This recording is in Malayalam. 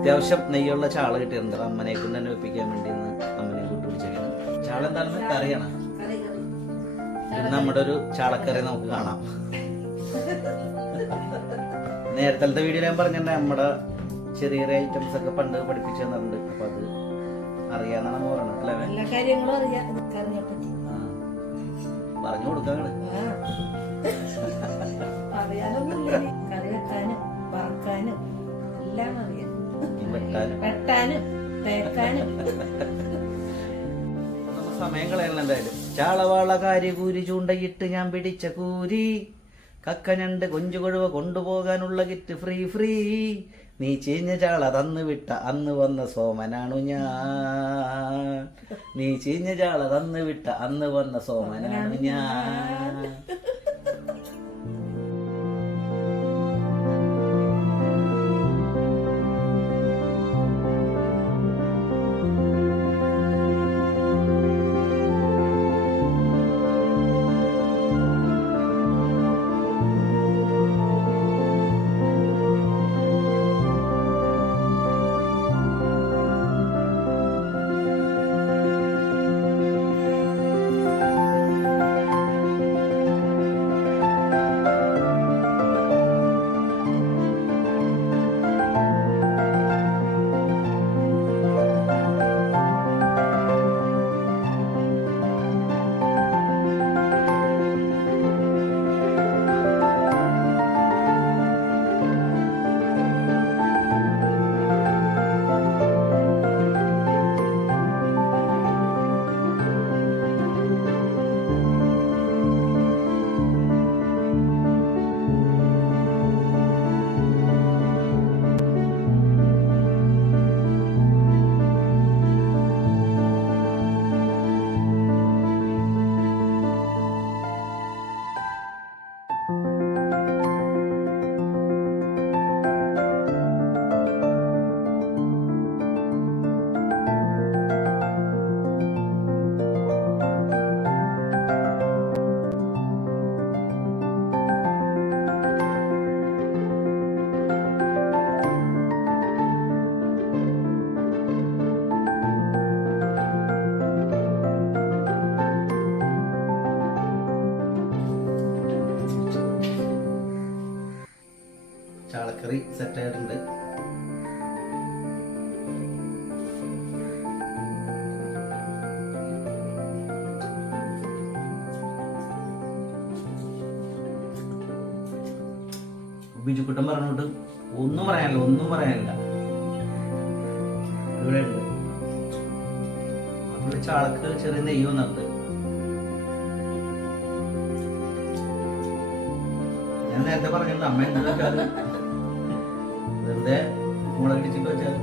അത്യാവശ്യം നെയ്യുള്ള ചാള കിട്ടിയിട്ടുണ്ട്. അമ്മനെ കൊണ്ട് തന്നെ വെപ്പിക്കാൻ വേണ്ടി ഇന്ന് അമ്മനെ കൂട്ടുപിടിച്ചേക്കാണ്. ചാള എന്താണെന്ന് കറിയാണ്. ഇന്ന് നമ്മുടെ ഒരു ചാളക്കറി നമുക്ക് കാണാം. നേരത്തെ വീഡിയോ ഞാൻ പറഞ്ഞിട്ടുണ്ട് നമ്മുടെ ചെറിയ ചെറിയ ഐറ്റംസ് ഒക്കെ പണ്ട് പഠിപ്പിച്ചു തന്നിട്ടുണ്ട്. അപ്പൊ അത് അറിയാന്നാണ് അമ്മ പറഞ്ഞത് അല്ലേ? എല്ലാ കാര്യങ്ങളും അറിയാം. പറഞ്ഞു കൊടുക്കാങ്ങള് അറിയാനൊന്നുമില്ല. കറി വെക്കാനും വറക്കാനും എല്ലാം അറിയാം. വെട്ടാനും തേക്കാനും. സമയം കളയണം എന്തായാലും. ചാളവാള കാരി കൂരി ചൂണ്ടയിട്ട് ഞാൻ പിടിച്ച കൂരി കക്കഞ്ഞണ്ട് കൊഞ്ചു കൊഴുവ കൊണ്ടുപോകാനുള്ള കിറ്റ് ഫ്രീ ഫ്രീ. നീ ചീഞ്ഞ ചാള തന്നു വിട്ട അന്ന് വന്ന സോമനാണു ഞാൻ. നീ ചീഞ്ഞ ചാള തന്നു വിട്ട അന്ന് വന്ന സോമനാണു ഞാൻ. ചാളക്കറി സെറ്റായിട്ടുണ്ട്. ബിജുക്കുട്ടൻ പറഞ്ഞോട്ട് ഒന്നും പറയാനില്ല. ഇവിടെ ഉണ്ട്. അതുകൊണ്ട് ചാളക്ക് ചെറിയ നെയ്യ് വന്നിട്ട് ഞാൻ നേരത്തെ പറഞ്ഞിട്ടുണ്ട് അമ്മ എന്താ വെച്ചാല് വെറുതെ മുളക് ഇടിച്ചിട്ട് വെച്ചാൽ